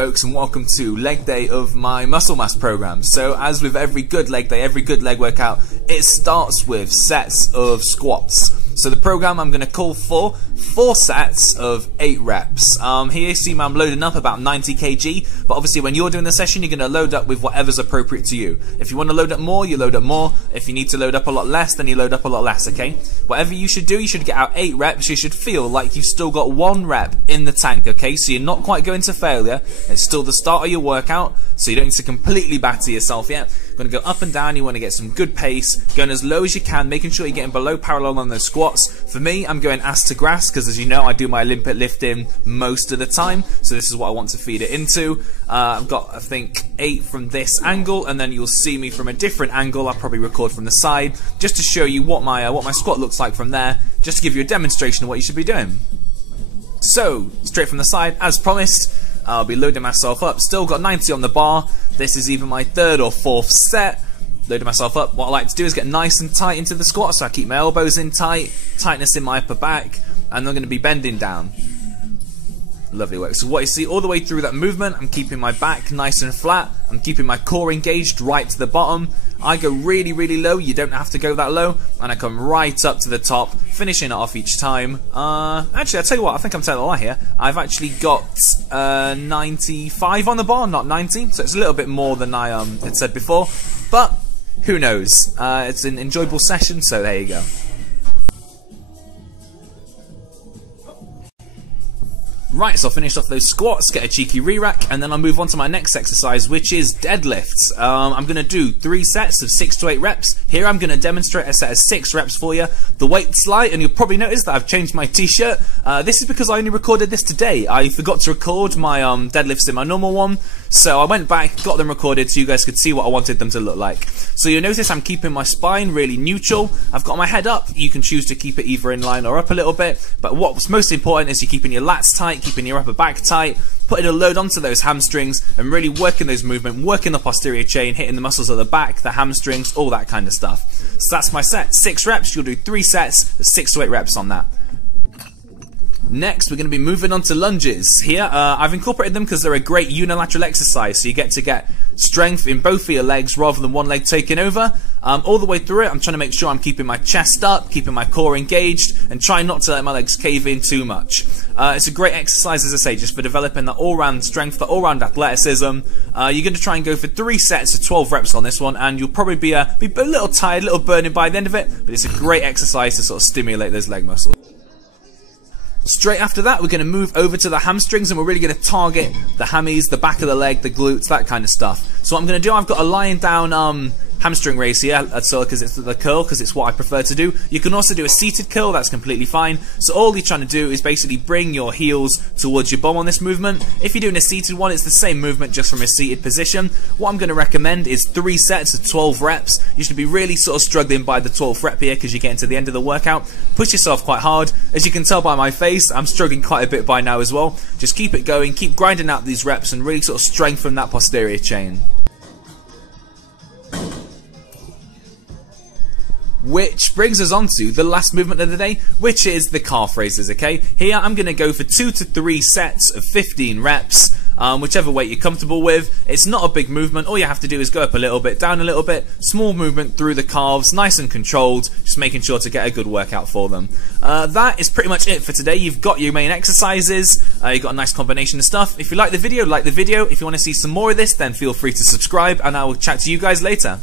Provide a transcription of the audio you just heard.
folks, and welcome to leg day of my muscle mass program. So as with every good leg day, every good leg workout, it starts with sets of squats. So the program I'm going to call for 4 sets of 8 reps. Here you see I'm loading up about 90 kg, but obviously when you're doing the session, you're going to load up with whatever's appropriate to you. If you want to load up more, you load up more. If you need to load up a lot less, then you load up a lot less, okay? Whatever you should do, you should get out 8 reps. You should feel like you've still got 1 rep in the tank, okay? So you're not quite going to failure. It's still the start of your workout, so you don't need to completely batter yourself yet. You're going to go up and down. You want to get some good pace, going as low as you can, making sure you're getting below parallel on those squats. For me, I'm going ass to grass because, as you know, I do my Olympic lifting most of the time, so this is what I want to feed it into. I've got, I think, 8 from this angle, and then you'll see me from a different angle. I'll probably record from the side just to show you what my squat looks like from there, just to give you a demonstration of what you should be doing. So, straight from the side, as promised, I'll be loading myself up. Still got 90 on the bar. This is either my 3rd or 4th set. Loading myself up. What I like to do is get nice and tight into the squat, so I keep my elbows in tight, tightness in my upper back, and I'm going to be bending down. Lovely work. So what you see all the way through that movement, I'm keeping my back nice and flat. I'm keeping my core engaged right to the bottom. I go really, really low. You don't have to go that low. And I come right up to the top, finishing it off each time. Actually, I'll tell you what, I think I'm telling a lie here. I've actually got 95 on the bar, not 90. So it's a little bit more than I had said before. But who knows? It's an enjoyable session, so there you go. Right, so I'll finish off those squats, get a cheeky re-rack, and then I'll move on to my next exercise, which is deadlifts. I'm going to do 3 sets of 6 to 8 reps. Here I'm going to demonstrate a set of 6 reps for you. The weight's light, and you'll probably notice that I've changed my t-shirt. This is because I only recorded this today. I forgot to record my deadlifts in my normal one, so I went back, got them recorded so you guys could see what I wanted them to look like. So you'll notice I'm keeping my spine really neutral. I've got my head up. You can choose to keep it either in line or up a little bit, but what's most important is you're keeping your lats tight, keeping your upper back tight, putting a load onto those hamstrings and really working those movements, working the posterior chain, hitting the muscles of the back, the hamstrings, all that kind of stuff. So that's my set. 6 reps. You'll do 3 sets, 6 to 8 reps on that. Next, we're going to be moving on to lunges. Here, I've incorporated them because they're a great unilateral exercise, so you get to get strength in both of your legs rather than one leg taking over. All the way through it, I'm trying to make sure I'm keeping my chest up, keeping my core engaged, and trying not to let my legs cave in too much. It's a great exercise, as I say, just for developing the all-round strength, the all-round athleticism. You're going to try and go for 3 sets of 12 reps on this one, and you'll probably be a little tired, a little burning by the end of it, but it's a great exercise to sort of stimulate those leg muscles. Straight after that, we're going to move over to the hamstrings, and we're really going to target the hammies, the back of the leg, the glutes, that kind of stuff. So what I'm going to do, I've got a lying down hamstring raise here, so because it's the curl, because it's what I prefer to do. You can also do a seated curl, that's completely fine. So all you're trying to do is basically bring your heels towards your bum on this movement. If you're doing a seated one, it's the same movement just from a seated position. What I'm going to recommend is 3 sets of 12 reps. You should be really sort of struggling by the 12th rep here because you're getting to the end of the workout. Push yourself quite hard. As you can tell by my face, I'm struggling quite a bit by now as well. Just keep it going, keep grinding out these reps and really sort of strengthen that posterior chain. Which brings us on to the last movement of the day, which is the calf raises, okay? Here I'm going to go for 2 to 3 sets of 15 reps, whichever weight you're comfortable with. It's not a big movement. All you have to do is go up a little bit, down a little bit, small movement through the calves, nice and controlled, just making sure to get a good workout for them. That is pretty much it for today. You've got your main exercises, you've got a nice combination of stuff. If you like the video, like the video. If you want to see some more of this, then feel free to subscribe, and I will chat to you guys later.